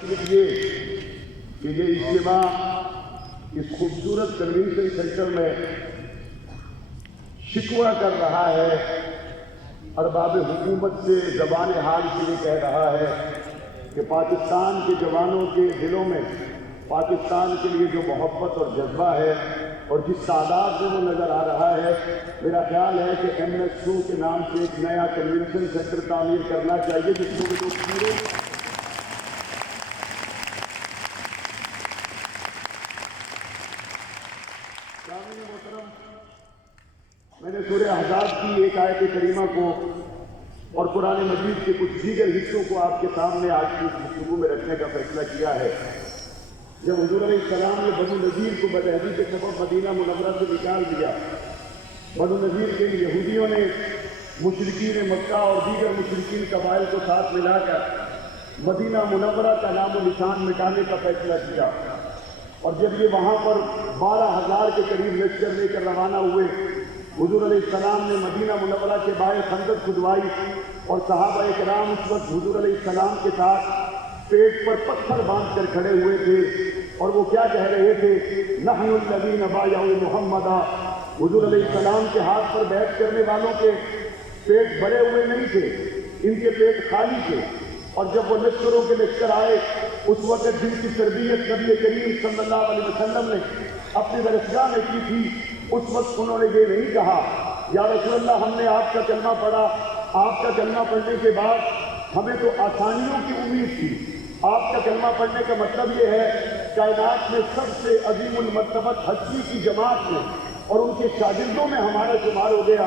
یہ کہ یہ اجتماع اس خوبصورت کنونشن سینٹر میں شکوہ کر رہا ہے، ارباب حکومت سے زبان حال کے لیے کہہ رہا ہے کہ پاکستان کے جوانوں کے دلوں میں پاکستان کے لیے جو محبت اور جذبہ ہے اور جس تعداد میں وہ نظر آ رہا ہے، میرا خیال ہے کہ MSU کے نام سے ایک نیا کنونشن سینٹر تعمیر کرنا چاہیے جس میں وہ پورے محترم، میں نے سورہ احزاب کی ایک آیت کریمہ کو اور قرآن مجید کے کچھ دیگر حصوں کو آپ کے سامنے آج کی گفتگو میں رکھنے کا فیصلہ کیا ہے۔ جب حضور علیہ السلام نے بنو نذیر کو بدعہدی کے سبب مدینہ منورہ سے نکال دیا، بنو نذیر کے یہودیوں نے مشرکین مکہ اور دیگر مشرکین قبائل کو ساتھ ملا کر مدینہ منورہ کا نام و نشان مٹانے کا فیصلہ کیا، اور جب یہ وہاں پر 12,000 کے قریب لشکر لے کر روانہ ہوئے، حضور علیہ السلام نے مدینہ منورہ کے بائیں خندق کھدوائی اور صحابہ کرام اس وقت حضور علیہ السلام کے ساتھ پیٹ پر پتھر باندھ کر کھڑے ہوئے تھے، اور وہ کیا کہہ رہے تھے؟ نحن الذین بایعوا محمدا۔ حضور علیہ السلام کے ہاتھ پر بیعت کرنے والوں کے پیٹ بھرے ہوئے نہیں تھے، ان کے پیٹ خالی تھے، اور جب وہ لشکروں کے لشکر آئے اس وقت جن کی تربیت نبی کریم صلی اللہ علیہ وسلم نے اپنی درسگاہ میں کی تھی، اس وقت انہوں نے یہ نہیں کہا یا رسول اللہ ہم نے آپ کا کلمہ پڑھا، آپ کا کلمہ پڑھنے کے بعد ہمیں تو آسانیوں کی امید تھی، آپ کا کلمہ پڑھنے کا مطلب یہ ہے کائنات میں سب سے عظیم المرتبت ہستی کی جماعت میں اور ان کے شاگردوں میں ہمارا شمار ہو گیا،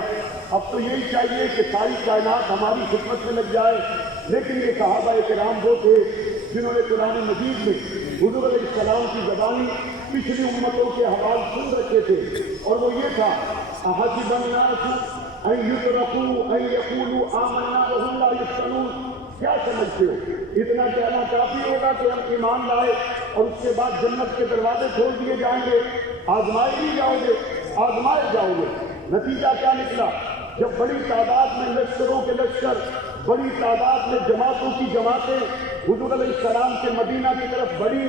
اب تو یہی چاہیے کہ ساری کائنات ہماری خدمت میں لگ جائے۔ لیکن یہ صحابہ کرام وہ تھے جنہوں نے قرآن مجید میں حضور علیہ السلام کی زبانی پچھلی امتوں کے حوال سن رکھے تھے، اور وہ یہ تھا احسب الناس ان یترکوا ان یقولوا آمنا وهم لا یفتنون۔ کیا سمجھتے ہو اتنا کہنا کافی ہوگا کہ ہم ایمان لائے اور اس کے بعد جنت کے دروازے کھول دیے جائیں گے؟ آزمائے نہیں جاؤ گے، آزمائے جاؤ گے۔ نتیجہ کیا نکلا؟ جب بڑی تعداد میں لشکروں کے لشکر، بڑی تعداد میں جماعتوں کی جماعتیں حضور علیہ السلام کے مدینہ کی طرف بڑھی،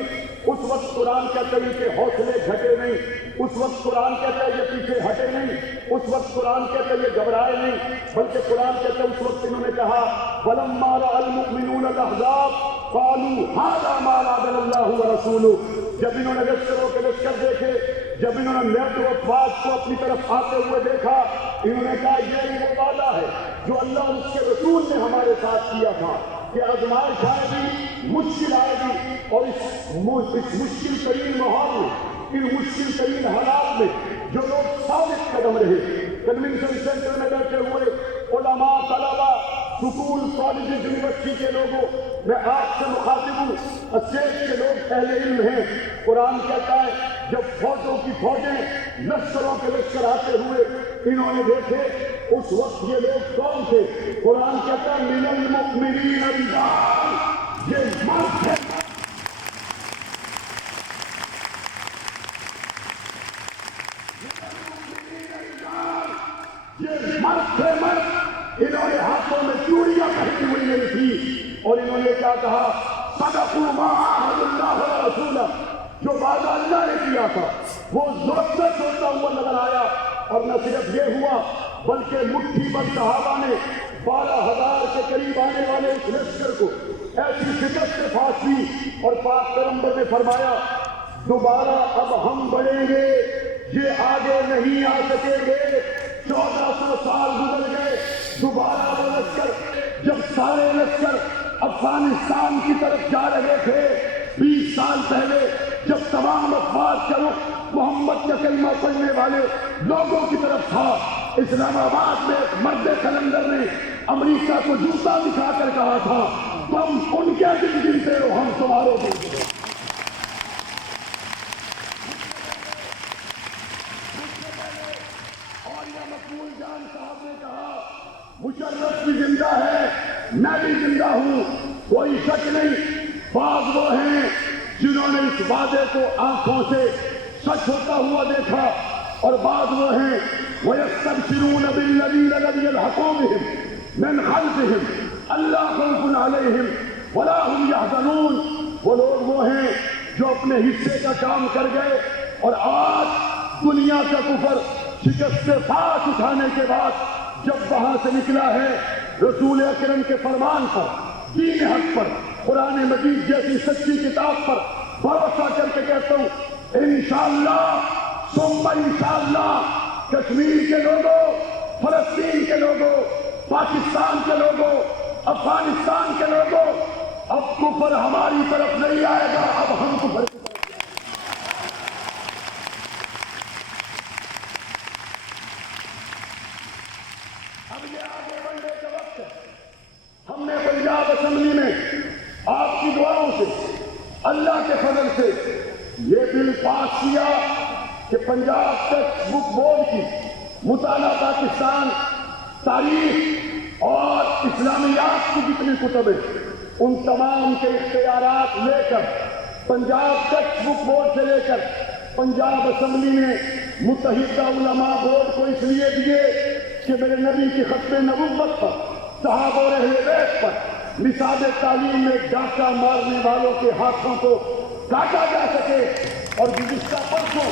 اس وقت قرآن کہتا ہے کہ حوصلے گھٹے نہیں، اس وقت قرآن کہتا ہے یہ پیچھے ہٹے نہیں، اس وقت قرآن کہتا ہے یہ گھبرائے نہیں، بلکہ قرآن کہتا ہے اس وقت انہوں نے کہا وَلَمَّا رَأَى الْمُؤْمِنُونَ الْأَحْزَابَ قَالُوا هَذَا مَا وَعَدَنَا اللَّهُ وَرَسُولُهُ۔ جب انہوں نے لشکروں کے لشکر دیکھے، جب انہوں نے مرد و افواج کو اپنی طرف آتے ہوئے دیکھا، انہوں نے کہا یہ وہ وعدہ ہے جو اللہ اور اس کے رسول نے ہمارے ساتھ کیا تھا کہ آزمائش آئے گی، مشکل آئے گی، اور اس مشکل ترین ماحول میں، ان مشکل ترین حالات میں جو لوگ ثابت قدم رہے، کنونشن سینٹر میں بیٹھے ہوئے علماء، طلبہ، سکول، کالجز، یونیورسٹی کے لوگوں، میں آپ سے مخاطب ہوں، اسٹیٹ کے لوگ اہل علم ہیں، قرآن کہتا ہے جب فوجوں کی فوجیں لشکروں کے لشکر آتے ہوئے انہوں نے دیکھے، اس وقت یہ لوگ کون تھے؟ قرآن کہتا ہے من المؤمنین رجال، یہ مرد ہے، یہ مرد ہے، مرد۔ انہوں نے ہاتھوں میں چوڑیاں پہنی ہوئی نہیں تھی، اور انہوں نے کیا کہا؟ صدقوا ما عاهدوا الله ورسوله۔ جو وعدہ اللہ نے کیا تھا وہ زور سے سوچتا ہوا نظر آیا، اور نہ صرف یہ ہوا بلکہ مٹھی بھر صحابہ نے 12,000 کے قریب آنے والے اس لشکر کو ایسی شکست سے پھانس دی، اور پاک پیغمبر نے فرمایا دوبارہ اب ہم بڑھیں گے، یہ آگے نہیں آ سکیں گے۔ 1400 سال گزر گئے، دوبارہ وہ لشکر، جب سارے لشکر افغانستان کی طرف جا رہے تھے، 20 سال پہلے جب تمام افواج کا رخ محمد کا کلمہ پڑھنے والے لوگوں کی طرف تھا، اسلام آباد میں ایک مرد کلندر نے امریکہ کو جوتا دکھا کر کہا تھا تم ان کے دن گنتے ہو، ہم تمہارے دن گنتے ہو۔ اور یہ مقبول جان صاحب نے کہا مشرف بھی زندہ ہے، میں بھی زندہ ہوں، کوئی شک نہیں۔ بعض وہ ہیں جنہوں نے اس وعدے کو آنکھوں سے سچ ہوتا ہوا دیکھا، اور بعض وہ ہیں وَيَسْتَبْشِرُونَ بِالَّذِينَ لَمْ يَلْحَقُوا بِهِمْ مِنْ خَلْفِهِمْ أَلَّا خَوْفٌ عَلَيْهِمْ وَلَا هُمْ يَحْزَنُونَ۔ وہ لوگ وہ ہیں جو اپنے حصے کا کام کر گئے اور آج دنیا کا کفر شکست فاش اٹھانے کے بعد جب وہاں سے نکلا ہے رسول اکرم کے فرمان پر، دین حق پر، قرآن مجید جیسی سچی کتاب پر بھروسہ کر کے کہتا ہوں انشاءاللہ ثم انشاءاللہ کشمیر کے لوگوں، فلسطین کے لوگوں، پاکستان کے لوگوں، افغانستان کے لوگوں، اب کفر ہماری طرف نہیں آئے گا، اب ہم کفر کی طرف جائیں گے۔ اب یہ آگے بڑھنے کا وقت ہے۔ ہم نے پنجاب اسمبلی میں آپ کی دعاؤں سے، اللہ کے فضل سے یہ بل پاس کیا کہ پنجاب ٹیکسٹ بک بورڈ کی مطالعہ پاکستان، تاریخ اور اسلامیات کی جتنی کتب ہیں ان تمام کے اختیارات لے کر پنجاب ٹیکسٹ بک بورڈ سے لے کر پنجاب اسمبلی نے متحدہ علماء بورڈ کو اس لیے دیے کہ میرے نبی کی ختم نبوت پر، صحابہ اور اہل بیت پر نصاب تعلیم میں ڈاکہ مارنے والوں کے ہاتھوں کو کاٹا جا سکے۔ اور گزشتہ برسوں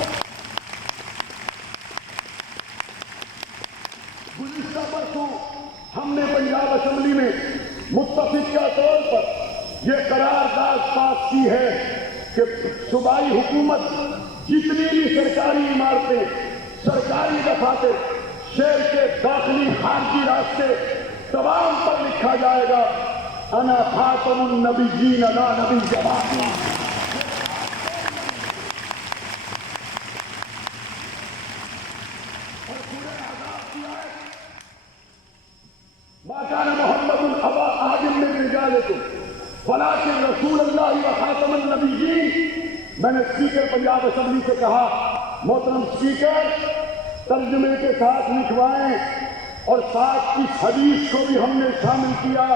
ہم نے پنجاب اسمبلی میں متفقہ طور پر یہ قرارداد پاس کی ہے کہ صوبائی حکومت جتنی بھی سرکاری عمارتیں، سرکاری دفاتر، شہر کے داخلی خارجی راستے تمام پر لکھا جائے گا انا خاتم النبیین لا نبی بعدی۔ ما كان محمد ابا احد من رجالكم ولكن رسول اللہ وخاتم النبیین۔ میں نے اسپیکر پنجاب اسمبلی سے کہا محترم اسپیکر ترجمے کے ساتھ لکھوائیں، اور ساتھ اس حدیث کو بھی ہم نے شامل کیا۔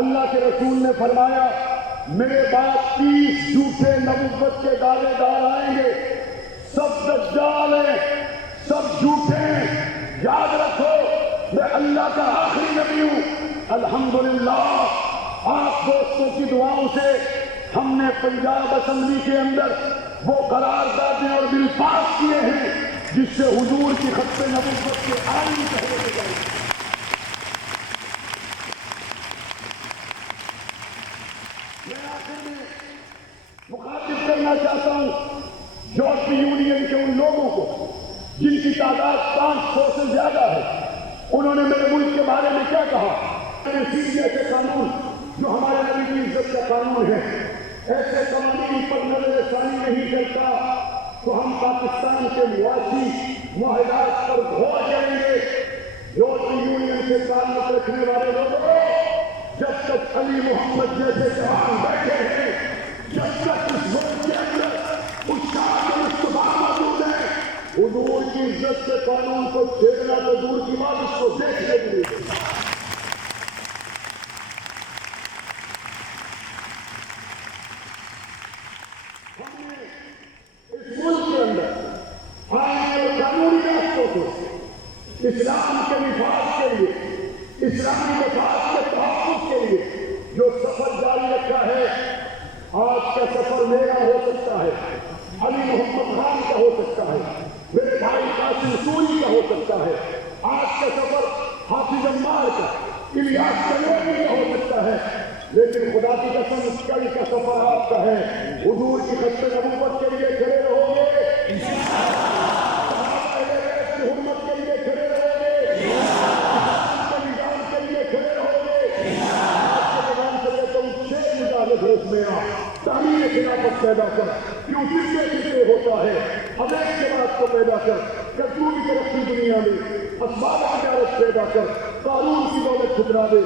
اللہ کے رسول نے فرمایا میرے بعد 30 جھوٹے نبوت کے دعوے دار آئیں گے، سب دجال ہیں، سب جھوٹے ہیں، یاد رکھو میں اللہ کا آخری نبی ہوں۔ الحمدللہ آپ دوستوں کی دعاؤں سے ہم نے پنجاب اسمبلی کے اندر وہ قراردادیں اور بل پاس کیے ہیں جس سے حضور کی ختم نبوت کے آئین پہلے ہو جائے گی۔ میں آخر میں مخاطب کرنا چاہتا ہوں یورپی یونین کے ان لوگوں کو جن کی تعداد 500 سے زیادہ ہے۔ انہوں نے میرے ملک کے بارے میں کیا کہا؟ ایسے قانون جو ہمارے نبی کی عزت کا قانون ہے، ایسے قوانین پر نظر ثانی نہیں کرتا تو ہم پاکستان کے معاشی معاہدات پر غور کریں گے۔ یورپی یونین سے تعلق رکھنے والے لوگوں، جب تک علی محمد جیسے جوان بیٹھے ہیں، جب تک اس ملک کے اندر اشاعت مصطفیٰ موجود ہیں، حضور کی عزت کے قانون کو چھیڑنا تو دور کی بات، اس کو دیکھنے کے لیے ہم نے اس ملک کے اندر آئین اور قانونی راستوں سے اسلام کے نفاذ کے لیے، اسلامی مفاد کے تحفظ کے لیے جو سفر جاری رکھا ہے، آج کا سفر میرا ہو سکتا ہے، علی محمد خان کا ہو سکتا ہے، میرے بھائی قاسم سوری کا ہو سکتا ہے، آج کا سفر حافظ عمار کا، الیاس کنوری کا ہو سکتا ہے، لیکن خدا کی قسم کل کا سفر آپ کا ہے۔ حضور کی ختم نبوت کے لیے کھڑے رہو گے، صحابہ اہل بیت کی حرمت کے لیے کھڑے رہو گے، اسلام کے نظام کے لیے کھڑے رہو گے۔ آج کے نظام سے کہتا ہوں 6 مجالس روز میں تعمیر خلافت پیدا کر، کیوں کس ہوتا ہے، حضرت کے بعد کو پیدا کر، کدو کی ترقی دنیا میں، اسباب تجارت پیدا کر، قارون کی دولت ٹھکرا دے،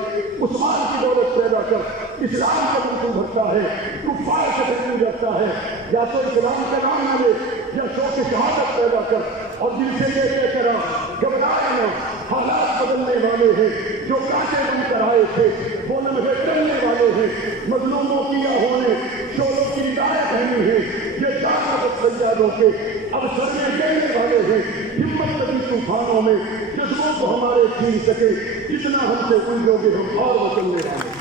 عثمان کی دولت پیدا کر۔ اسلام کا منصوب بھرتا ہے، کفار سے دشمنی رکھتا ہے، یا تو اسلام کا نام نہ لے یا شوق شہادت پیدا کر، اور دل سے یہ کہہ کر گھبرائے نہ، حالات بدلنے والے ہیں، جو کانٹے بن کر آئے تھے وہ لمحے ٹلنے والے ہیں، مظلوموں کی نہ ہونے شوروں کی ہدایت ہونی ہے، یہ جانب سیادوں کے اب سرنے دینے والے ہیں، ہمت کبھی طوفانوں میں جذبوں کو ہمارے چھین سکے، جتنا ہم سے الجھو گے ہم اور وہ چلنے والے ہیں۔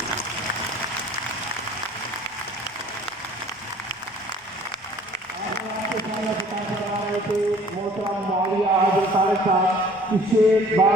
جناب سے محترم معاویہ عادل طارق صاحب کی شعر بات